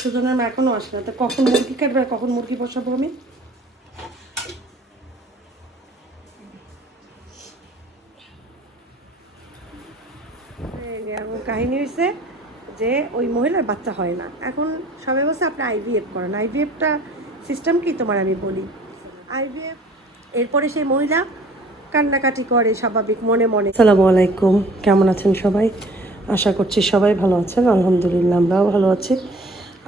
সুজনের মা এখনো আসে না, তো কখন মুরগি কাটবে আর কখন মুরগি বসাবো আমি? এমন কাহিনী হয়েছে যে ওই মহিলার বাচ্চা হয় না, এখন সবাই বলছে আপনি আইভিএফ করেন। আইভিএফটা সিস্টেম কি তোমার আমি বলি। আইভিএফ, এরপরে সেই মহিলা কান্নাকাটি করে স্বাভাবিক মনে মনে। আসসালামু আলাইকুম, কেমন আছেন সবাই? আশা করছি সবাই ভালো আছেন। আলহামদুলিল্লাহ আমরাও ভালো আছি।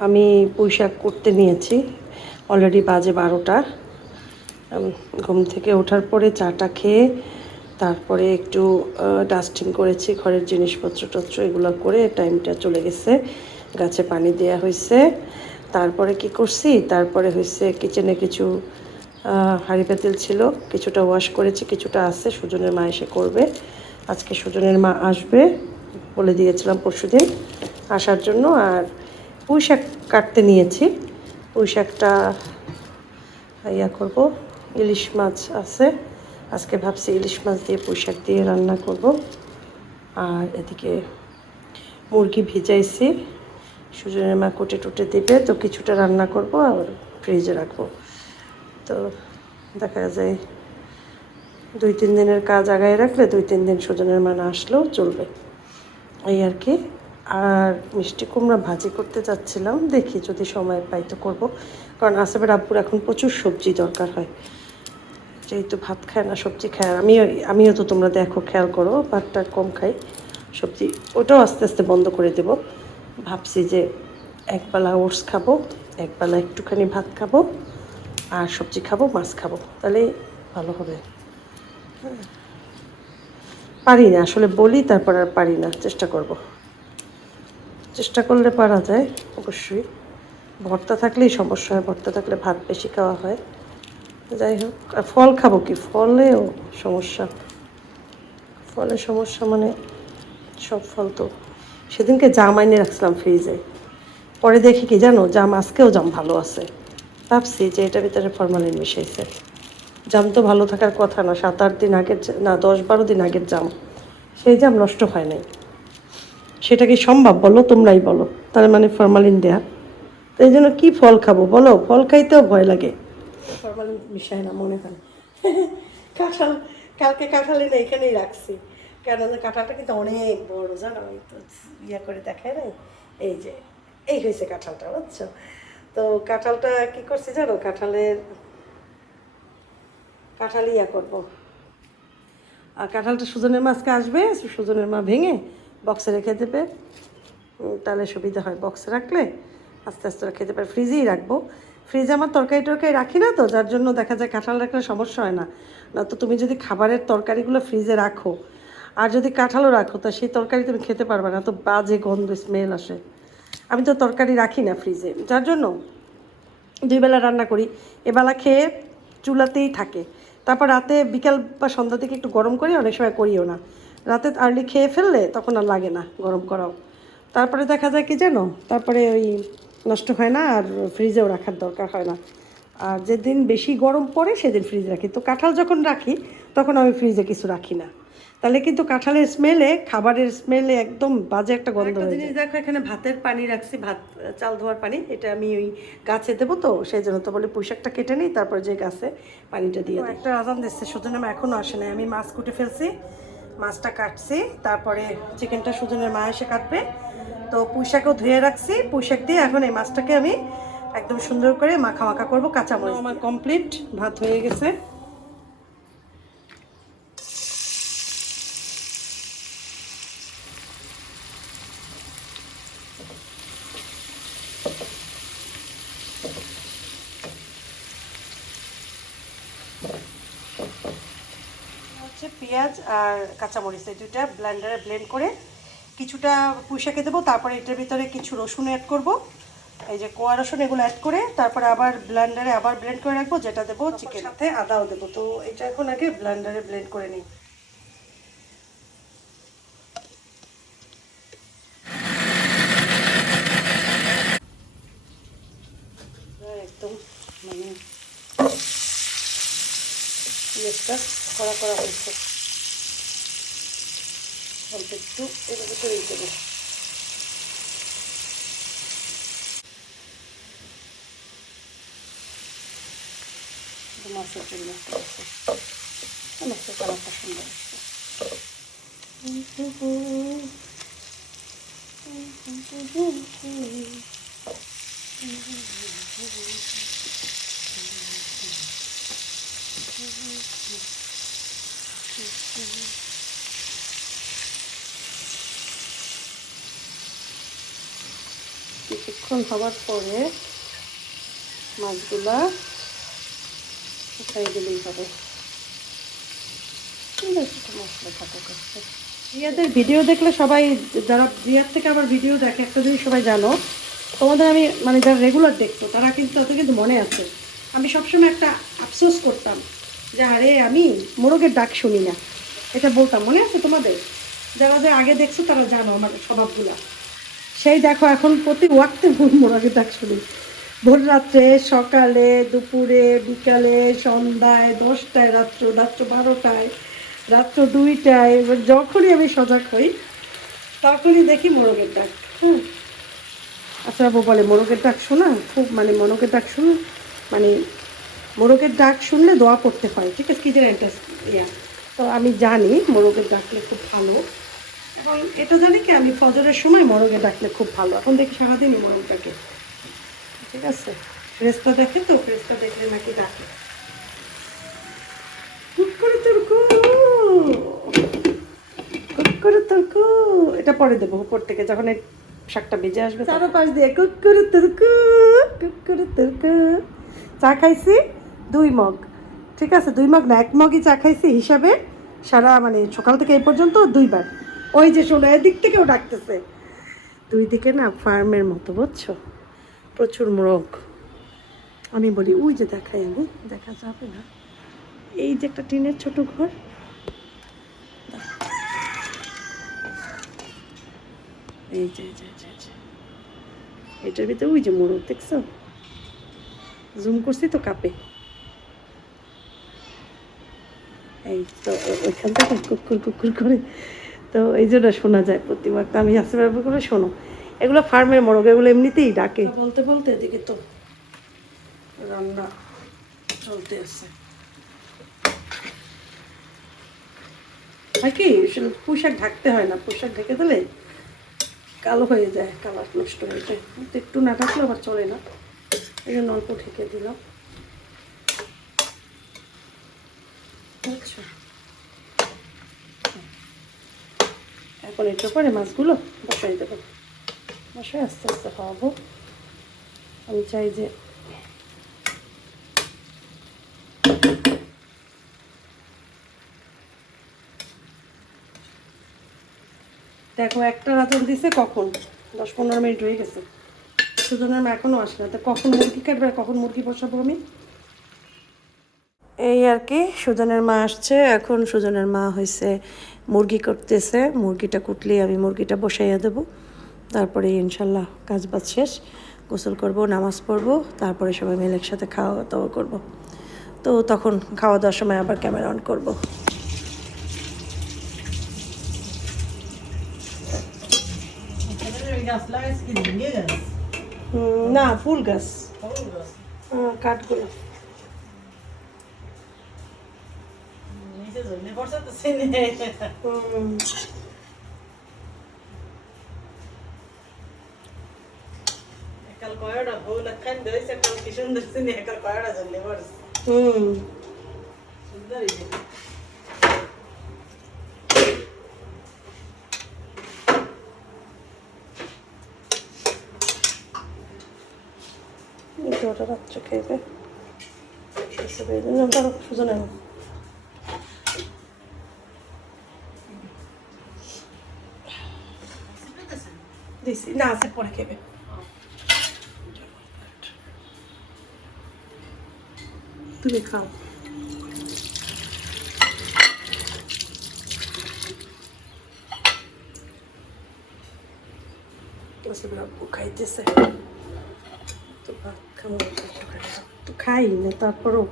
আমি পুঁইশাক করতে নিয়েছি, অলরেডি বাজে 12টা। ঘুম থেকে ওঠার পরে চাটা খেয়ে তারপরে একটু ডাস্টিং করেছি, ঘরের জিনিসপত্র টত্র এগুলো করে টাইমটা চলে গেছে। গাছে পানি দেওয়া হয়েছে। তারপরে কি করছি, তারপরে হয়েছে কিচেনে কিছু হাঁড়ি পাতিল ছিল, কিছুটা ওয়াশ করেছি, কিছুটা আছে। সুজনের মা এসে করবে আজকে। সুজনের মা আসবে বলে দিয়েছিলাম পরশুদিন আসার জন্য। আর পুঁই শাক কাটতে নিয়েছি। পুঁই শাকটা ইয়া করব, ইলিশ মাছ আছে আজকে, ভাবছি ইলিশ মাছ দিয়ে পুঁই শাক দিয়ে রান্না করব। আর এদিকে মুরগি ভিজাইছি, সুজনের মা কুটে টুটে দেবে, তো কিছুটা রান্না করব আর ফ্রিজে রাখবো। তো দেখা যায় 2-3 দিনের কাজ আগায় রাখলে 2-3 দিন সুজনের মা না আসলেও চলবে, এই আর কি। আর মিষ্টি কুমড়া ভাজি করতে যাচ্ছিলাম, দেখি যদি সময় পাই তো করবো, কারণ আসবের আব্বুর এখন প্রচুর সবজি দরকার হয়, যেহেতু ভাত খায় না সবজি খায়। আর আমিও তো তোমরা দেখো, খেয়াল করো, ভাতটা কম খাই, সবজি ওটাও আস্তে আস্তে বন্ধ করে দেব। ভাবছি যে একবেলা ওটস খাবো, একবেলা একটুখানি ভাত খাবো, আর সবজি খাবো, মাছ খাবো, তাহলে ভালো হবে। পারি না আসলে, বলি তারপর আর পারি না, চেষ্টা করব, চেষ্টা করলে পারা যায় অবশ্যই। ভর্তা থাকলেই সমস্যা হয়, ভর্তা থাকলে ভাত বেশি খাওয়া হয়। যাই হোক, আর ফল খাবো কি, ফলেও সমস্যা। ফলের সমস্যা মানে সব ফল তো, সেদিনকে জাম আইনে রাখছিলাম ফ্রিজে, পরে দেখি কি জানো, জাম আজকেও জাম ভালো আছে। ভাবছি যে এটার ভিতরে ফরমালিন মিশাইছে। জাম তো ভালো থাকার কথা না, 7-8 দিন আগের, না 10-12 দিন আগের জাম, সেই জাম নষ্ট হয় নাই। সেটা কি সম্ভব বলো, তোমরাই বলো। তার মানে ফরমালিন দেয়া, তো এই জন্য কী ফল খাবো বলো, ফল খাইতেও ভয় লাগে, ফরমালিন মিশায় না মনে হয়। কাঁঠাল, কালকে কাঁঠাল এনে এখানেই রাখছি, কেন কাঁঠালটা কিন্তু অনেক বড় জানো, আমি তো ইয়া করে দেখাই নাই। এই যে এই হয়েছে কাঁঠালটা, বুঝছো? তো কাঁঠালটা কি করছি জানো, কাঁঠাল ইয়া করবো। আর কাঁঠালটা সুজনের মাছকে আসবে, সুজনের মা ভেঙে বক্সে রেখে দেবে, তাহলে সুবিধা হয়। বক্সে রাখলে আস্তে আস্তে খেতে পারে। ফ্রিজেই রাখবো, ফ্রিজে আমার তরকারি টরকারি রাখি না তো, যার জন্য দেখা যায় কাঁঠাল রাখলে সমস্যা হয় না। না তো তুমি যদি খাবারের তরকারিগুলো ফ্রিজে রাখো আর যদি কাঁঠালও রাখো, তা সেই তরকারি তুমি খেতে পারবে না, তো বাজে গন্ধ স্মেল আসে। আমি তো তরকারি রাখি না ফ্রিজে, যার জন্য 2 বেলা রান্না করি, এবেলা খেয়ে চুলাতেই থাকে। তারপর রাতে বিকাল বা সন্ধ্যা থেকে একটু গরম করি, অনেক সময় করিও না। রাতে আর্লি খেয়ে ফেললে তখন আর লাগে না গরম করাও। তারপরে দেখা যায় কি জানো, তারপরে ওই নষ্ট হয় না, আর ফ্রিজেও রাখার দরকার হয় না। আর যেদিন বেশি গরম পড়ে সেদিন ফ্রিজ রাখি। তো কাঁঠাল যখন রাখি তখন আমি ফ্রিজে কিছু রাখি না, তাহলে কিন্তু কাঁঠালের স্মেলে, খাবারের স্মেলে একদম বাজে একটা গন্ধ হয়ে যায়। জিনিস দেখো, এখানে ভাতের পানি রাখছি, ভাত চাল ধোয়ার পানি, এটা আমি ওই গাছে দেবো, তো সেই জন্য তো বলে পুঁইশাকটা কেটে নিই, তারপর যে গাছে পানিটা দিয়ে দিই। একটা আজান দিচ্ছে, সুজনের মা এখনও আসে নাই। আমি মাছ কুটে ফেলছি, মাছটা কাটছি, তারপরে চিকেনটা সুজনের মা এসে কাটবে। তো পুঁইশাকও ধুয়ে রাখছি, পুঁইশাক দিয়ে এখন এই মাছটাকে আমি একদম সুন্দর করে মাখা মাখা করবো কাঁচামরিচ। আমার কমপ্লিট, ভাত হয়ে গেছে। হচ্ছে পেঁয়াজ আর কাঁচামরিচ, এই দুইটা ব্লেন্ডারে ব্লেন্ড করে কিছুটা পুঁইশাকে দেবো, তারপরে এটার ভিতরে কিছু রসুন অ্যাড করব, এই যে কোয়া রসুন, এগুলো অ্যাড করে তারপরে আবার ব্লেন্ডারে আবার ব্লেন্ড করে রাখবো, যেটা দেবো চিকেন সাথে আদাও দেবো। তো এটা এখন আগে ব্লেন্ডারে ব্লেন্ড করে নিই। একদম মানে পেঁয়াজটা কড়া করা হয়েছে, অল্প একটু এভাবে তৈরি দেবো। মাছের জন্য মাছের কালারটা সুন্দর আসছে। কিছুক্ষণ হওয়ার পরে মাছগুলা উঠাই দিলেই হবে। মশলা থাকা করছে রিয়াদের ভিডিও দেখলে সবাই, যারা রিয়াদ থেকে আমার ভিডিও দেখে, একটা জিনিস সবাই জানো, তোমাদের আমি মানে যারা রেগুলার দেখছো তারা কিন্তু তাদের কিন্তু মনে আছে, আমি সবসময় একটা আফসোস করতাম যে আরে আমি মোরগের ডাক শুনি না, এটা বলতাম, মনে আছে তোমাদের? যারা যে আগে দেখছো তারা জানো আমার স্বভাবগুলা। সেই দেখো এখন প্রতি ওয়াক্তে মোরগের ডাক শুনি, ভোর রাত্রে, সকালে, দুপুরে, বিকালে, সন্ধ্যায়, 10টায়, রাত্র 12টায়, রাত্র 2টায়, এবার যখনই আমি সজাগ হই তখনই দেখি মোরগের ডাক। হ্যাঁ, আচ্ছা বাবু বলে মোরগের ডাক শোনা খুব, মানে মোরগের ডাক শুনে মানে মোরগের ডাক শুনলে দোয়া পড়তে হয়, ঠিক আছে, কি যেন একটা ইয়া। তো আমি জানি মোরগের ডাকলে খুব ভালো, এবং এটা জানি কি আমি ফজরের সময় মোরগের ডাকলে খুব ভালো। এখন দেখি সারাদিনই মোরগ ডাকে, ঠিক আছে, ফ্রেস্তা দেখে, তো ফ্রেস্তা দেখলে নাকি ডাকে কুক করে তুরকু কুক করে তুরকু। এটা পরে দেবো উপর থেকে, যখন এই শাকটা ভেজে আসবে চারপাশ দিয়ে কুক করে তুরকু কুক করে তুরকু। চা খাইছি 2 মগ, ঠিক আছে, 2 মগ না 1 মগই চা খাইছি হিসাবে, সারা মানে সকাল থেকে এই পর্যন্ত 2 বার। ওই যে শোনো, এদিক থেকেও ডাকতেছে, 2 দিকে না ফার্মের মতো, বুঝছো, প্রচুর মোরগ। আমি বলি ওই যে দেখাই, আমি দেখা যাবে না, এই যে একটা টিনের ছোট ঘর, এই যে এটার ভিতরে ওই যে মোরগ দেখছো, জুম করছি তো কাপে, এই তো ওইখান থেকে কুকুর কুকুর করে, তো এই জন্য শোনা যায় প্রতি ওয়াক্ত। আমি আসতে পারবো করে শোনো, এগুলো ফার্মের মোরগ, এগুলো এমনিতেই ডাকে। বলতে বলতে এদিকে তো রান্না চলতে আছে। হয় কি পোশাক ঢাকতে হয় না, পোশাক ঢেকে দিলে কালো হয়ে যায়, কালার নষ্ট হয়ে যায়, তো একটু না ঢাকলে আবার চলে না, এই জন্য অল্প ঢেকে দিলাম। আচ্ছা, এখন একটু পরে মাছগুলো বসাই দেবো, বসাই আস্তে আস্তে খাওয়াবো। আমি চাই যে দেখো একটা রাজন দিছে, কখন 10-15 মিনিট হয়ে গেছে, সুজনের মা এখনও আসে না, তো কখন মুরগি কাটবে, কখন মুরগি বসাবো আমি। এই আর কি, সুজনের মা আসছে এখন, সুজনের মা হয়েছে মুরগি করতেছে, মুরগিটা কুটলি আমি মুরগিটা বসাইয়া দেবো, তারপরে ইনশাল্লাহ কাজ বাজ শেষ, গোসল করব, নামাজ পড়বো, তারপরে সবাই মিলে একসাথে খাওয়া দাওয়া করবো। তো তখন খাওয়া দাওয়ার সময় আবার ক্যামেরা অন করবো। না ফুল গাছ, কাঠগুলো ওটা রাত্রে খেয়ে সুজনের দিছি না, আছে পরে খেবে। তুমি খাও, খাইতেছে তো ভাত খাবো, তো খাই না, তারপরও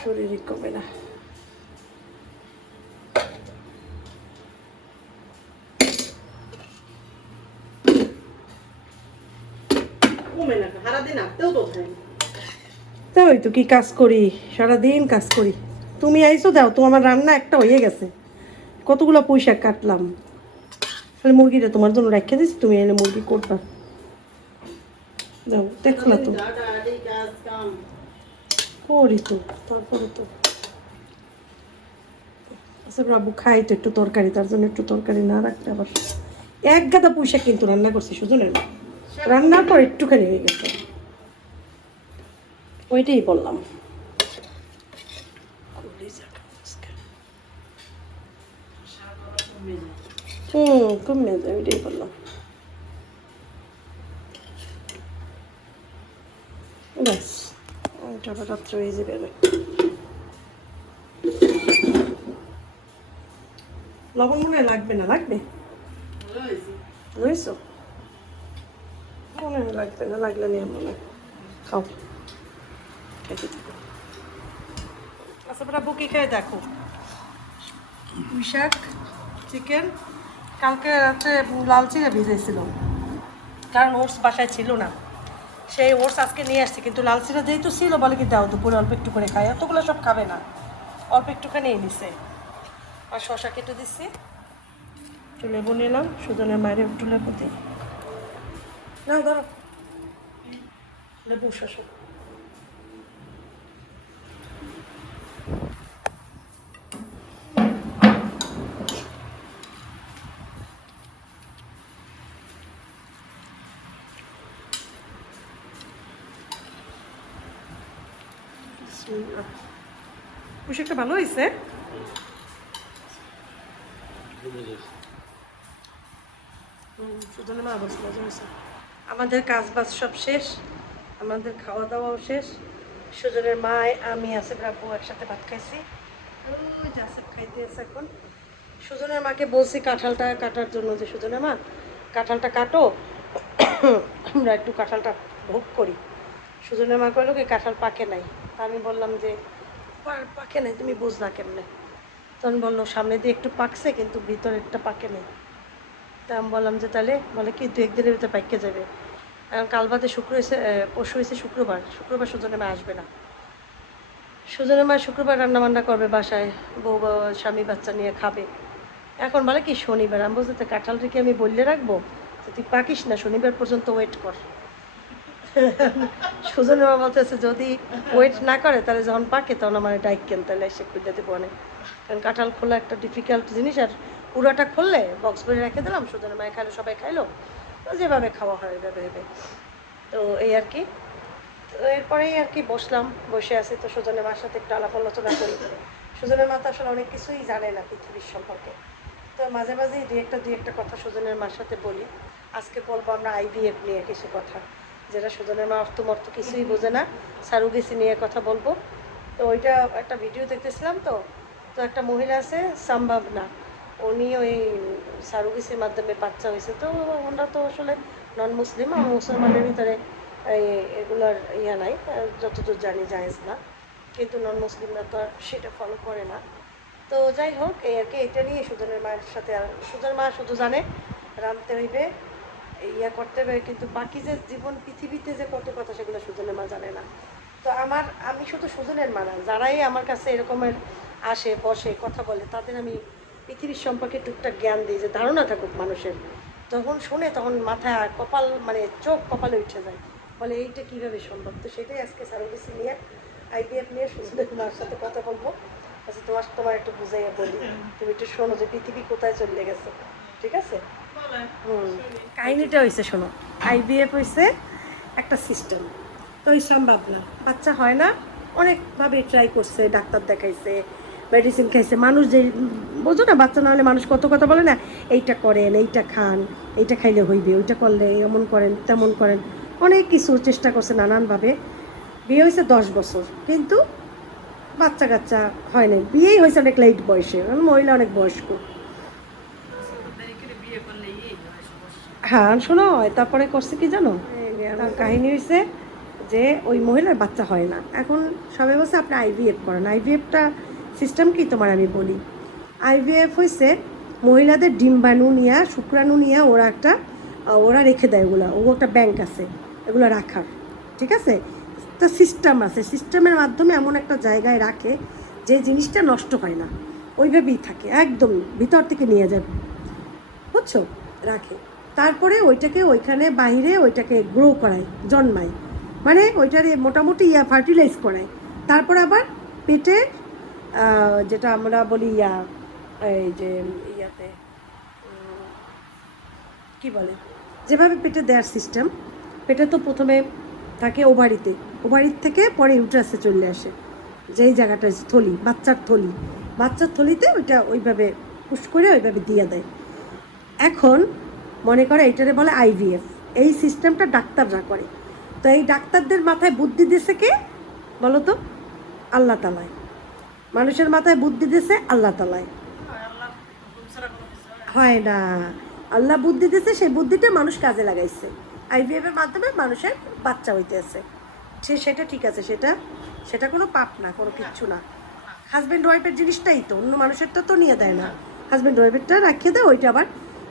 শরীরে কমে না। কমে না, সারাদিন আসতেও তো খাই। তাই তো কি কাজ করি, সারাদিন কাজ করি। তুমি আইসো দাও, তো আমার রান্না একটা হয়ে গেছে, কতগুলো পয়সা কাটলাম। তাহলে মুরগিটা তোমার জন্য রেখে দিচ্ছি, তুমি এনে মুরগি করবা। যাও দেখো না তো, করি তো, তারপরে তো আচ্ছা বাবু খাই তো একটু তরকারি, তার জন্য একটু তরকারি না রাখলে আবার। এক গাদা পয়সা কিন্তু রান্না করছি সুজনের না, রান্নার পর একটুখানি হয়ে গেছে, ওইটাই বললাম। কমে যায়, ওইটাই বললাম। ব্যাস, ওইটা আবার রাত্রে হয়ে যাবে। লবণ মনে হয় লাগবে না, লাগবে বুঝছো, মনে হয় লাগবে না, লাগলে নিয়ে মনে হয় খাও। আচ্ছা বাবু কি খেয়ে দেখো, পুঁই শাক, চিকেন, কালকে রাত্রে লাল চিড়ে ভিজেছিল, কারণ ওটস বাসায় ছিল না, সেই ওটস আজকে নিয়ে আসছি, কিন্তু লাল চিড়া যেহেতু ছিল বলে কি দাও দুপুরে অল্প একটু করে খাই, এতগুলো সব খাবে না, অল্প একটুখানি নিছে। আর শশা কেটে দিচ্ছি, একটু লেবু নিলাম, সুজনের মায়ের একটু লেবু দিই, না ধরো লেবু শশা। পোশাকটা ভালো হয়েছে। সুজনের মা বলছিল আমাদের কাজ বাজ সব শেষ, আমাদের খাওয়া দাওয়াও শেষ, সুজনের মা আমি আসে ব্রাব্বু একসাথে ভাত খাইছি, ওই জাসেব খাইতে আছে এখন। সুজনের মাকে বলছি কাঁঠালটা কাটার জন্য, যে সুজনের মা কাঁঠালটা কাটো, আমরা একটু কাঁঠালটা ভোগ করি। সুজনের মা কইলো কি কাঁঠাল পাকে নাই, তা আমি বললাম যে পাকে নাই, তুমি বুঝলা কেমনে? তখন বললো সামনে দিয়ে একটু পাকছে কিন্তু ভিতরে একটা পাকে নেই। তা আমি বললাম যে তাহলে, বলে কি দু একদিনের ভিতরে পাইকে যাবে। এখন কাল বাদে শুক্র হয়েছে, পরশু হয়েছে শুক্রবার, শুক্রবার সুজনের মা আসবে না। সুজনের মা শুক্রবার রান্না বান্না করবে বাসায়, বউ স্বামী বাচ্চা নিয়ে খাবে। এখন বলে কি শনিবার, আমি বলছি তো কাঁঠালটা কি আমি বললে রাখবো, তো তুই পাকিস না, শনিবার পর্যন্ত ওয়েট কর। সুজনের মা বলতেছে যদি ওয়েট না করে তাহলে যখন পাকে তখন আমার ডাইক কেন, তাহলে এসে খুঁজে দেবো অনেক, কারণ কাঁঠাল খোলা একটা ডিফিকাল্ট জিনিস, আর পুরাটা খুললে বক্স ভরে রেখে দিলাম, সুজনের মায়ে খাইলো, সবাই খাইলো, তো যেভাবে খাওয়া হয় এভাবে ভেবে। তো এই আর কি, তো এরপরেই আর কি বসলাম, বসে আছি, তো সুজনের মার সাথে একটু আলাপ আলোচনা করি। সুজনের মা তো আসলে অনেক কিছুই জানে না পৃথিবীর সম্পর্কে, তো মাঝে মাঝেই দুই একটা কথা সুজনের মার সাথে বলি। আজকে বলবো আমরা আইভিএফ নিয়ে কিছু কথা, যেটা সুজনের মা অর্থমর্থ কিছুই বোঝে না, সারুগেসি নিয়ে কথা বলবো। তো ওইটা একটা ভিডিও দেখতেছিলাম, তো তো একটা মহিলা আছে সম্ভাবনা, উনি ওই সারুগেসির মাধ্যমে বাচ্চা হয়েছে, তো ওনারা তো আসলে নন মুসলিম, আর মুসলমানের ভিতরে এই এগুলার ইয়া নাই, যতদূর জানি জায়েজ না, কিন্তু নন মুসলিমরা তো আর সেটা ফলো করে না। তো যাই হোক এই আর কি, এটা নিয়ে সুজনের মায়ের সাথে, আর সুজনের মা শুধু জানে রাঁধতে হইবে, ইয়া করতে হবে, কিন্তু বাকি যে জীবন পৃথিবীতে যে কত কথা সেগুলো সুজনের মা জানে না। তো আমি শুধু সুজনের মা না, যারাই আমার কাছে এরকমের আসে বসে কথা বলে, তাদের আমি পৃথিবীর সম্পর্কে টুকটাক জ্ঞান দিই, যে ধারণা থাকুক মানুষের। তখন শুনে তখন মাথা কপাল মানে চোখ কপালে উঠে যায়, বলে এইটা কীভাবে সম্ভব। তো সেটাই আজকে সারোগেসি নিয়ে আইভিএফ নিয়ে সুজনের মার সাথে কথা বলবো। আচ্ছা তোমার একটু বুঝাইয়া বলি, তুমি একটু শোনো যে পৃথিবী কোথায় চলে গেছে, ঠিক আছে? কাহিনিটা হয়েছে শোনো, আইভিএফ হয়েছে একটা সিস্টেম, তো ওই সম্ভব না, বাচ্চা হয় না, অনেকভাবে ট্রাই করছে, ডাক্তার দেখাইছে, মেডিসিন খাইছে, মানুষ যে বোঝো না, বাচ্চা না হলে মানুষ কত কথা বলে না, এইটা করেন, এইটা খান, এইটা খাইলে হইবে, ওইটা করলে এমন করেন তেমন করেন, অনেক কিছু চেষ্টা করছে নানানভাবে। বিয়ে হয়েছে 10 বছর, কিন্তু বাচ্চা কাচ্চা হয় নাই, বিয়েই হয়েছে অনেক লেট বয়সে, মহিলা অনেক বয়স্ক। হ্যাঁ শোনো, তারপরে করছে কি জানো, তার কাহিনী হয়েছে যে ওই মহিলার বাচ্চা হয় না, এখন সবাই বলছে আপনি আইভিএফ করেন। আইভিএফটা সিস্টেম কি তোমার আমি বলি, আইভিএফ হয়েছে মহিলাদের ডিম্বাণু নিয়ে, শুক্রাণু নিয়ে ওরা রেখে দেয়, ওগুলো একটা ব্যাংক আছে এগুলো রাখার, ঠিক আছে? একটা সিস্টেম আছে, সিস্টেমের মাধ্যমে এমন একটা জায়গায় রাখে যে জিনিসটা নষ্ট হয় না, ওইভাবেই থাকে, একদম ভিতর থেকে নিয়ে যাবে, বুঝছো, রাখে। তারপরে ওইটাকে ওইখানে বাইরে ওইটাকে গ্রো করায়, জন্মায়, মানে ওইটারে মোটামুটি ফার্টিলাইজ করায়। তারপরে আবার পেটে যেটা আমরা বলি এই যে ইয়াতে কি বলে, যেভাবে পেটে দেওয়ার সিস্টেম, পেটে তো প্রথমে থাকে ওভারিতে, ওভারির থেকে পরে ইউট্রাসে চলে আসে, যেই জায়গাটা থলি, বাচ্চার থলিতে ওইটা ওইভাবে পুশ করে ওইভাবে দিয়ে দেয়। এখন মনে করে এইটারে বলে আইভিএফ, এই সিস্টেমটা ডাক্তাররা করে। তো এই ডাক্তারদের মাথায় বুদ্ধি দিয়েছে কে বলো তো? আল্লাহ তালায়। মানুষের মাথায় বুদ্ধি দিয়েছে আল্লাহ তালায়, হয় না, আল্লাহ বুদ্ধি দিয়েছে, সেই বুদ্ধিটা মানুষ কাজে লাগাইছে, আইভিএফ এর মাধ্যমে মানুষের বাচ্চা হইতেছে। সেটা ঠিক আছে, সেটা কোনো পাপ না, কোনো কিচ্ছু না। হাজব্যান্ড ওয়াইফের জিনিসটাই তো, অন্য মানুষেরটা তো নিয়ে দেয় না, হাজব্যান্ড ওয়াইফেরটা রাখিয়ে দেয়, ওইটা আবার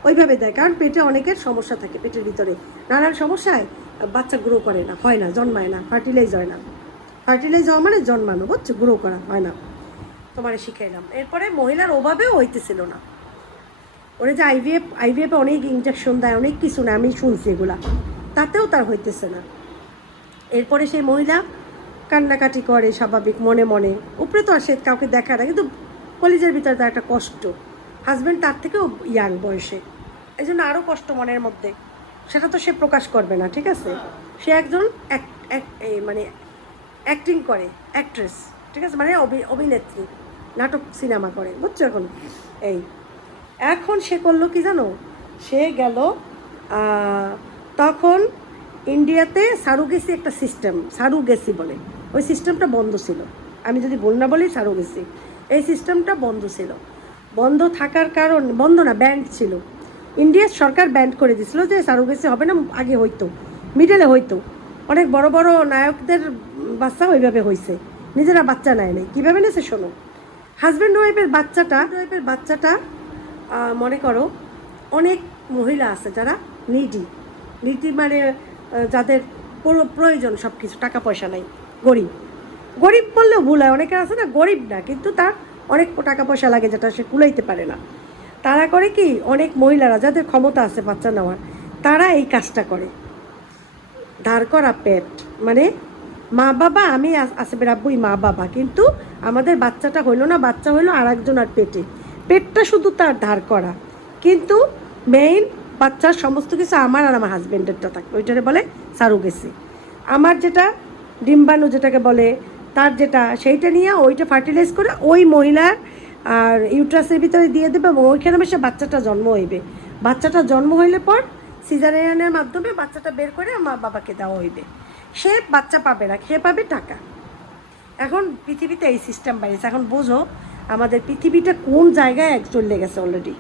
ওইভাবে দেয়। কারণ পেটে অনেকের সমস্যা থাকে, পেটের ভিতরে নানান সমস্যায় বাচ্চা গ্রো করে না, হয় না, জন্মায় না, ফার্টিলাইজ হয় না। ফার্টিলাইজ হওয়া মানে জন্মানো, হচ্ছে গ্রো করা হয় না। তোমারে শিখাইলাম। এরপরে মহিলার অভাবেও হইতেছিল না, ওরা যে আইভিএফে অনেক ইঞ্জেকশন দেয়, অনেক কিছু না, আমি শুনছি এগুলা, তাতেও তার হইতেছে না। এরপরে সেই মহিলা কান্নাকাটি করে স্বাভাবিক মনে মনে, উপরে তো আর সে কাউকে দেখা না, কিন্তু কলেজের ভিতরে তার একটা কষ্ট, হাজব্যান্ড তার থেকেও ইয়াং বয়সে, এই জন্য আরও কষ্ট মনের মধ্যে, সেটা তো সে প্রকাশ করবে না, ঠিক আছে, সে একজন মানে অ্যাক্টিং করে, অ্যাক্ট্রেস, ঠিক আছে, মানে অভিনেত্রী, নাটক সিনেমা করে, বুঝছো। এখন সে করলো কি জানো, সে গেল তখন ইন্ডিয়াতে সারোগেসি একটা সিস্টেম, সারোগেসি বলে, ওই সিস্টেমটা বন্ধ ছিল, আমি যদি বল না বলি সারোগেসি, এই সিস্টেমটা বন্ধ ছিল। বন্ধ থাকার কারণ, বন্ধ না, ব্যান্ড ছিল, ইন্ডিয়ার সরকার ব্যান্ড করে দিয়েছিল যে সারোগেসি হবে না। আগে হইতো, মিডলে হইতো, অনেক বড় বড় নায়কদের বাচ্চা ওইভাবে হয়েছে, নিজেরা বাচ্চা নেয় নাই, কীভাবে নিয়েছে শোনো। হাজব্যান্ড ওয়াইফের বাচ্চাটা মনে করো অনেক মহিলা আছে যারা নিডি মানে যাদের প্রয়োজন সব কিছু, টাকা পয়সা নাই, গরিব বললেও ভুল হয়, অনেকের আছে না গরিব না, কিন্তু তার অনেক টাকা পয়সা লাগে যেটা সে কুলাইতে পারে না। তারা করে কি, অনেক মহিলারা যাদের ক্ষমতা আছে বাচ্চা নেওয়ার, তারা এই কাজটা করে, ধার করা পেট, মানে মা বাবা, আমি আসবে রাব্বুই মা বাবা, কিন্তু আমাদের বাচ্চাটা হইলো না, বাচ্চা হইলো আর একজনের পেটটা শুধু তার ধার করা, কিন্তু মেইন বাচ্চার সমস্ত কিছু আমার আর আমার হাজব্যান্ডেরটা থাকে, ওইটারে বলে সারোগেসি। আমার যেটা ডিম্বাণু যেটাকে বলে, তার যেটা, সেইটা নিয়ে ওইটা ফার্টিলাইজ করে ওই মহিলার আর ইউট্রাসের ভিতরে দিয়ে দেবে, এবং ওইখানে বসে বাচ্চাটা জন্ম হইবে। বাচ্চাটা জন্ম হইলে পর সিজারিয়ানের মাধ্যমে বাচ্চাটা বের করে আমার বাবাকে দেওয়া হইবে, সে বাচ্চা পাবে না, সে পাবে টাকা। এখন পৃথিবীতে এই সিস্টেম বাড়িয়েছে, এখন বোঝো আমাদের পৃথিবীটা কোন জায়গায় চলে গেছে অলরেডি।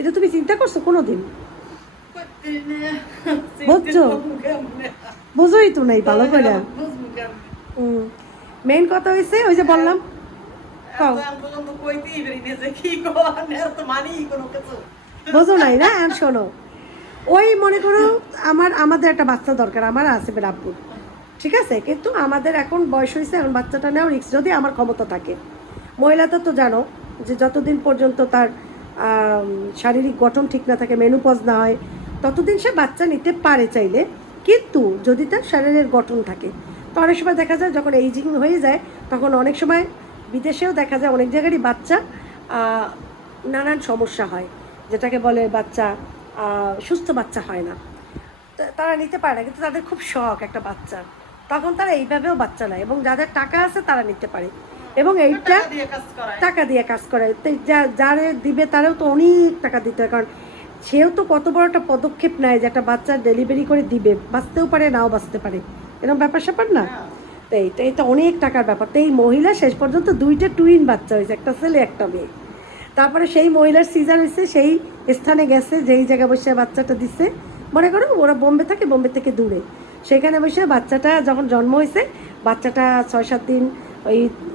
এটা তুমি চিন্তা করছো কোনো দিন? বুঝছো, বোঝোই তো নাই ভালো করে। মেইন কথা হয়েছে ওই যে বললাম, বোঝো নাই না। শোনো, ওই মনে করো আমাদের একটা বাচ্চা দরকার, আমার আছে আব্বুর, ঠিক আছে, কিন্তু আমাদের এখন বয়স হয়েছে, এখন বাচ্চাটা নেওয়া রিস্ক, যদি আমার ক্ষমতা থাকে। মহিলাটা তো জানো যে যতদিন পর্যন্ত তার শারীরিক গঠন ঠিক না থাকে, মেনোপজ না হয়, ততদিন সে বাচ্চা নিতে পারে চাইলে, কিন্তু যদি তার শরীরের গঠন থাকে। তো অনেক সময় দেখা যায় যখন এইজিং হয়ে যায়, তখন অনেক সময় বিদেশেও দেখা যায় অনেক জায়গারই বাচ্চা নানান সমস্যা হয়, যেটাকে বলে বাচ্চা সুস্থ বাচ্চা হয় না, তারা নিতে পারে না, কিন্তু তাদের খুব শখ একটা বাচ্চা, তখন তারা এইভাবেও বাচ্চা নেয়, এবং যাদের টাকা আছে তারা নিতে পারে, এবং এইটা টাকা দিয়ে কাজ করে। যারে দিবে তারাও তো অনেক টাকা দিতে হয়, কারণ সেও তো কত বড় একটা পদক্ষেপ নেয় যে একটা বাচ্চা ডেলিভারি করে দিবে, বাঁচতেও পারে নাও বাঁচতে পারে, এরকম ব্যাপার স্যাপার না। তো এইটা অনেক টাকার ব্যাপার। তো এই মহিলা শেষ পর্যন্ত 2টা টুইন বাচ্চা হয়েছে, একটা ছেলে একটা মেয়ে। তারপরে সেই মহিলার সিজার হয়েছে, সেই স্থানে গেছে যেই জায়গায় বসে বাচ্চাটা দিচ্ছে, মনে করো ওরা বোম্বে থাকে, বোম্বে থেকে দূরে, সেখানে বসে বাচ্চাটা যখন জন্ম হয়েছে, বাচ্চাটা 6-7 দিন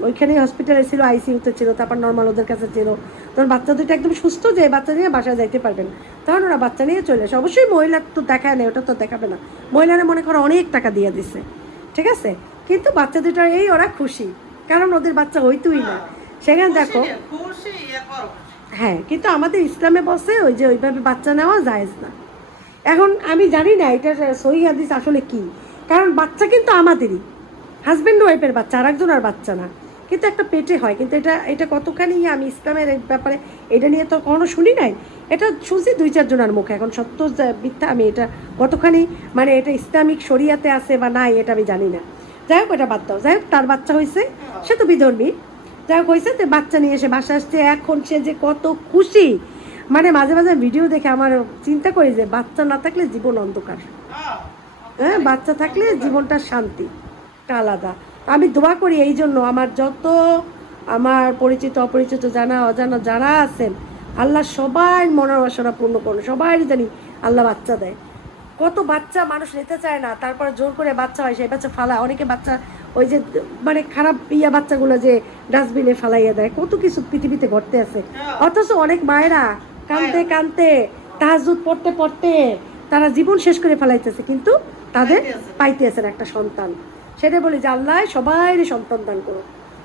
ওইখানেই হসপিটালে ছিল, আইসিইউতে ছিল, তারপর নর্মাল ওদের কাছে ছিল। তখন বাচ্চা দুটো একদম সুস্থ, যে বাচ্চা নিয়ে বাসায় যাইতে পারবেন, তখন ওরা বাচ্চা নিয়ে চলে আসে। অবশ্যই মহিলার তো দেখায় নেই, ওটা তো দেখাবে না, মহিলারা মনে করো অনেক টাকা দিয়ে দিছে, ঠিক আছে, কিন্তু বাচ্চা দুটার এই ওরা খুশি, কারণ ওদের বাচ্চা হইতোই না। সেখানে দেখো, হ্যাঁ, কিন্তু আমাদের ইসলামে বসে ওই যে ওইভাবে বাচ্চা নেওয়া জায়েজ না। এখন আমি জানি না এটার সহি হাদিস আসলে কি, কারণ বাচ্চা কিন্তু আমাদেরই, হাজব্যান্ড ওয়াইফের বাচ্চা, আর একজন আর বাচ্চা না, কিন্তু একটা পেটে হয়। কিন্তু এটা এটা কতখানি আমি ইসলামের ব্যাপারে এটা নিয়ে তো কখনো শুনি নাই, এটা শুনছি 2-4 জনের মুখে। এখন সত্য মিথ্যা আমি এটা কতখানি মানে এটা ইসলামিক শরিয়াতে আছে বা নাই এটা আমি জানি না। যাই হোক, এটা বাদ দাও। যাই হোক, তার বাচ্চা হয়েছে, সে তো বিধর্মী। যাই হোক হয়েছে, তো বাচ্চা নিয়ে এসে বাসা আসছে, এখন সে যে কত খুশি, মানে মাঝে মাঝে ভিডিও দেখে আমার চিন্তা করি যে বাচ্চা না থাকলে জীবন অন্ধকার, হ্যাঁ, বাচ্চা থাকলে জীবনটা শান্তি আলাদা। আমি দোয়া করি এই জন্য, আমার যত আমার পরিচিত অপরিচিত জানা অজানা যারা আছেন, আল্লাহ সবাই মনের বাসনা পূর্ণ করুন, সবাই জানি আল্লাহ বাচ্চা দেয়। কত বাচ্চা মানুষ নিতে চায় না, তারপরে জোর করে বাচ্চা হয়, সেই বাচ্চা ফালায়। অনেকে বাচ্চা ওই যে মানে খারাপ বাচ্চাগুলো যে ডাস্টবিনে ফালাইয়া দেয়, কত কিছু পৃথিবীতে ঘটতে আছে। অথচ অনেক মায়েরা কানতে কানতে তাহাজ্জুদ পড়তে পড়তে তারা জীবন শেষ করে ফেলাইতেছে, কিন্তু তাদের পাইতে আছেন একটা সন্তান। সেটা বলি যে আল্লাহ সবাই সন্তান দান করো,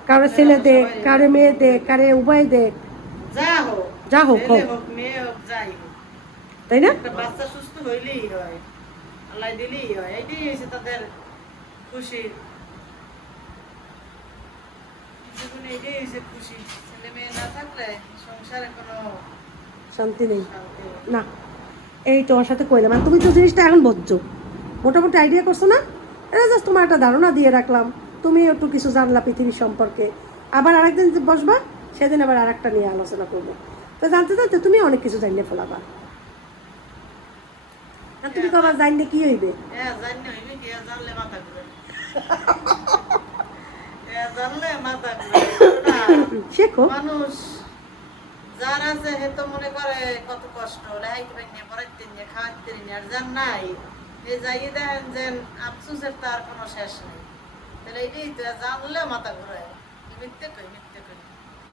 কারো ছেলে দেখ, কারো মেয়ে দেখ, কারে উভয় দেখ, যা হোক হোক, তাই না? বাচ্চা সুস্থ হইলেই হয়, আল্লাহ দিলেই হয়, এটাই হয়েছে তাদের খুশি জীবনে, এটাই হয়েছে খুশি। ছেলে মেয়ে না থাকলে সংসারে কোনো শান্তি নেই না। এই তোমার সাথে কইলাম, আর তুমি তো জিনিসটা এখন বুঝছো, মোটামুটি আইডিয়া করছো না? এটা জাস্ট তোমার একটা ধারণা দিয়ে রাখলাম, তুমি একটু কিছু জানলা পৃথিবী সম্পর্কে। আবার আরেকদিন বসবা, সেদিন আবার আরেকটা নিয়ে আলোচনা করবো। তো জানতে জানতে তুমি অনেক কিছু জানিয়ে ফেলাবা। আর তুমি কবার জানলে কি হইবে? জানলে মাথা ঘুরে, জানলে মাথা ঘুরে। শেখো। মানুষ যার আছে হে তো মনে করে কত কষ্ট, রেহাইতে নিয়ে পড়াইতে নিয়ে খাওয়াইতে নিয়ে, আর যার নাই এই যাই দেখেন যে আফসোসের তার কোনো শেষ নেই। তাহলে এটাই তো জানলে মাথা ঘুরে, মিথ্যে কই মিথ্যে কই।